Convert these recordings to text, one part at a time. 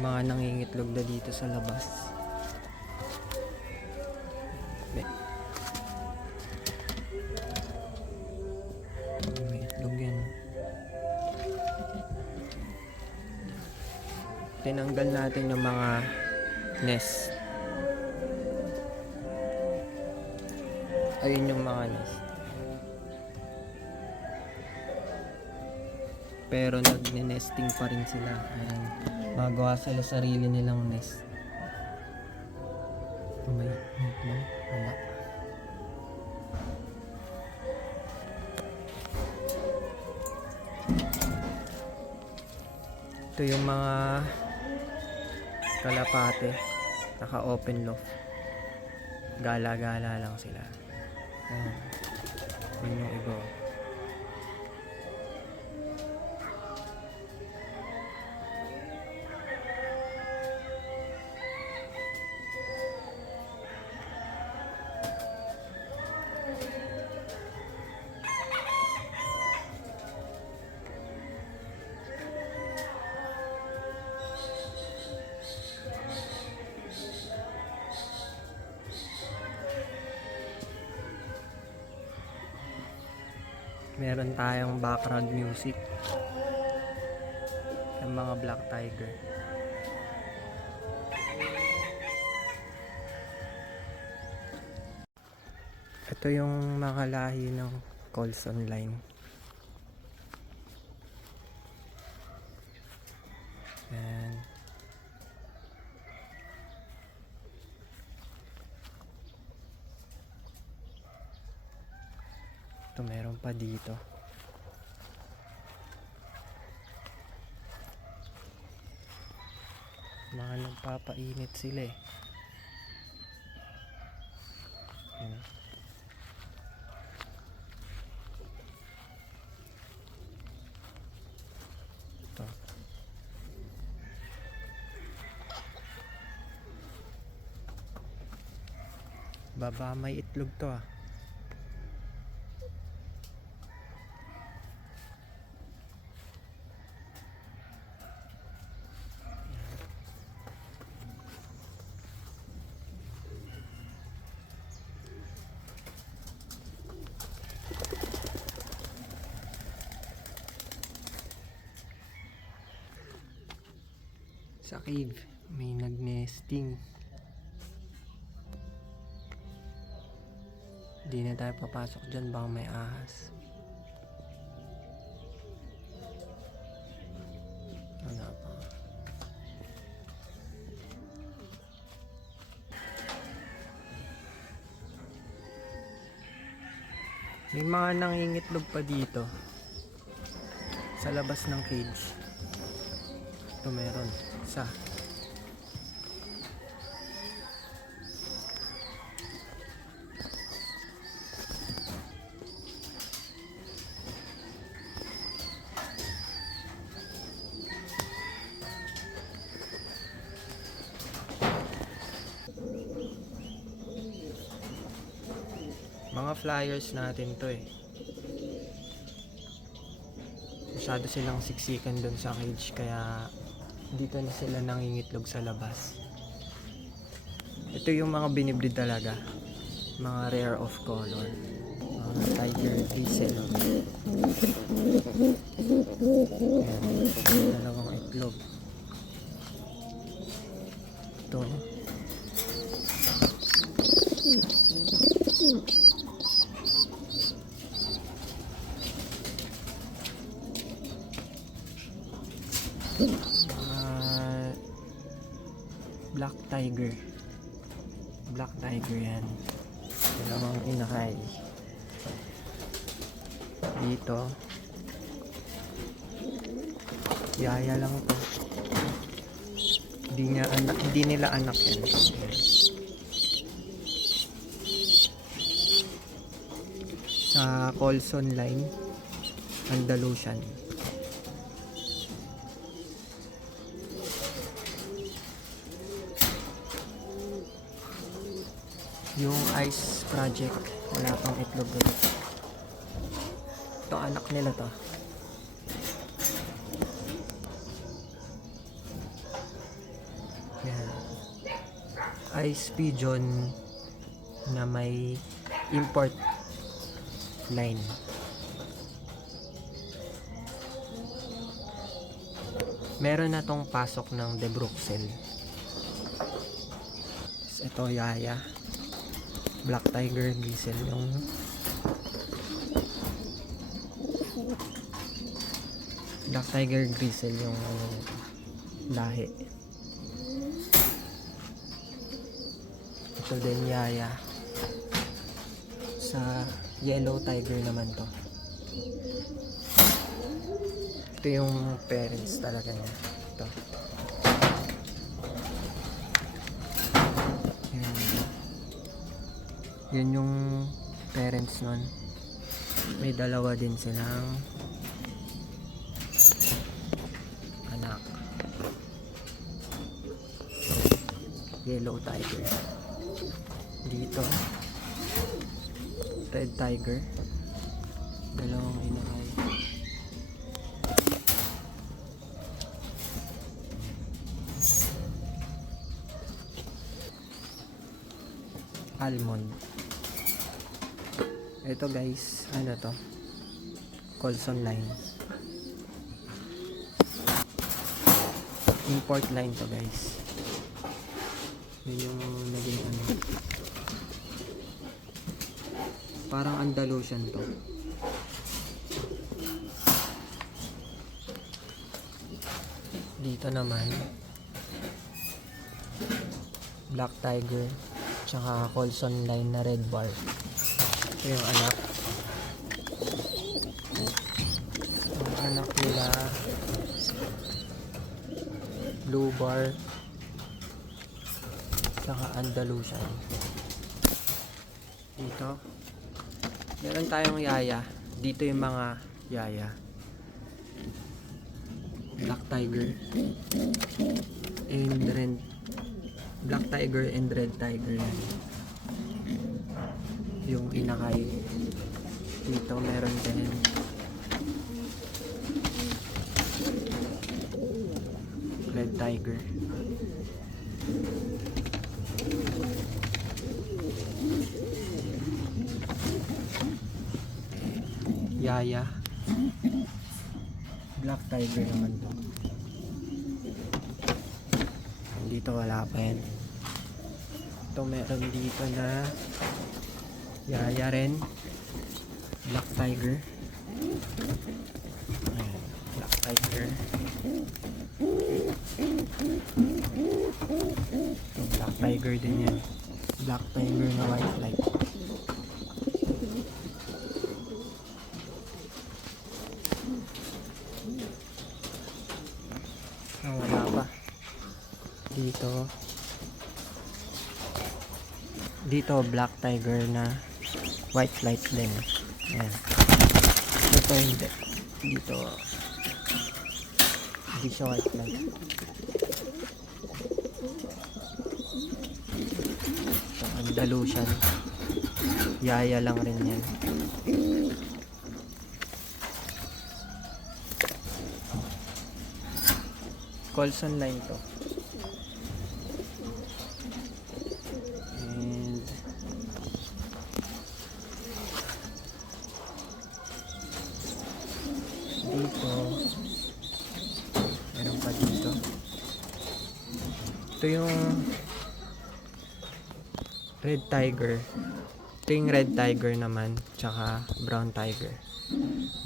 Mga nangingitlog na dito sa labas. May itlog yan. Tinanggal natin yung mga nest. Ayun yung mga nest. Pero nagne-nesting pa rin sila. Ayan. Magawa sila sarili nilang nest. May itlog. Wala. Ito yung mga kalapate. Naka-open loft. Gala-gala lang sila. Ayan. Yun yung iba. Meron tayong background music ng mga Black Tiger. Ito yung mga lahi ng Colson line. Ayan. Ito meron pa dito. Mga nagpapainit sila eh. Ayan. Ito. Baba may itlog to ah. Sa cave may nag-nesting. Hindi na tayo papasok dyan, baka may ahas. Wala pa. May mga nangingitlog pa dito sa labas ng cage. Ito meron isa. Mga flyers natin to eh. Masyado silang siksikan dun sa cage kaya dito na sila nangingitlog sa labas. Ito yung mga binibreed talaga. Mga rare of color. Mga tiger hazel. Ayan. Dalawang itlog. Ito. Black Tiger. Black Tiger yan. Dalawang inahay. Dito. Yaya lang to. Hindi nila anak yan. Sa Colson line, Andalusian. Yung ice project, wala pang itlog ulit. Ito anak nila to. Ice pigeon na may import line. Meron na tong pasok ng De Bruxelles. Ito Yaya. Black Tiger Grizzle yung Black Tiger Grizzle yung lahi. Ito din Yaya. Sa Yellow Tiger naman to. Ito yung parents talaga niya. Ito. Yan yung parents nun. May dalawa din silang anak. Yellow Tiger. Dito Red Tiger. Dalawang inakay. Almond. Ito guys, ano to? Colson line. Import line to guys. Yun yung naging ano. Parang Andalusian to. Dito naman Black Tiger tsaka Colson line na red bar. Ito yung anak. Ang anak nila blue bar tsaka Andalusian. Dito meron tayong Yaya. Dito yung mga Yaya. Black Tiger and red. Black Tiger and Red Tiger. Yung inakay. Dito meron din Red Tiger. Yaya. Black Tiger naman to. Dito wala pa yan. Ito meron dito na Yaya rin. Black Tiger. Ayan, Black Tiger. Ito, Black Tiger din yan. Black Tiger na white light. Wala pa. Dito Black Tiger na white light din. Ayan. Ito hindi. Dito hindi siya white light. Ito Andalusian. Yaya lang rin yan. Colson line to. Dito meron pa dito. Ito yung Red Tiger. Ito yung Red Tiger naman tsaka Brown Tiger.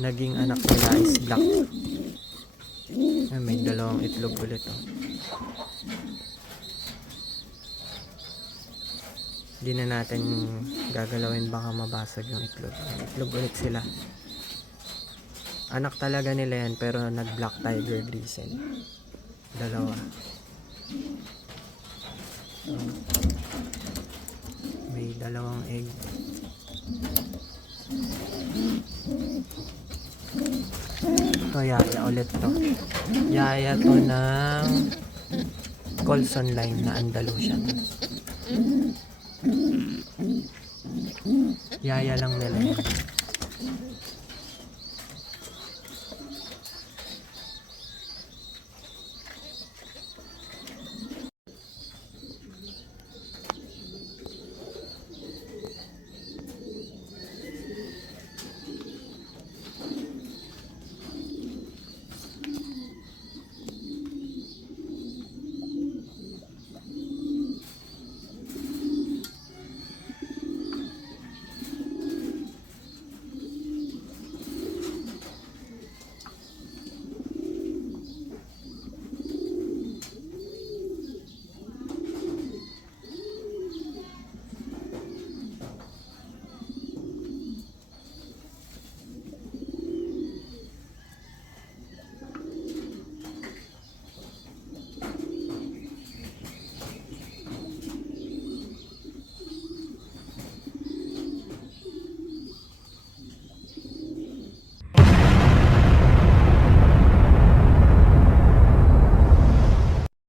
Naging anak nila is black. Ay, may dalawang itlog ulit oh. Hindi na natin gagalawin, baka mabasag yung itlog. Itlog ulit sila. Anak talaga nila yan pero nag Black Tiger Grizzle. Dalawa. May dalawang egg. Ito Yaya ulit to. Yaya to ng Colson line na Andalusian. Yaya lang nila yan.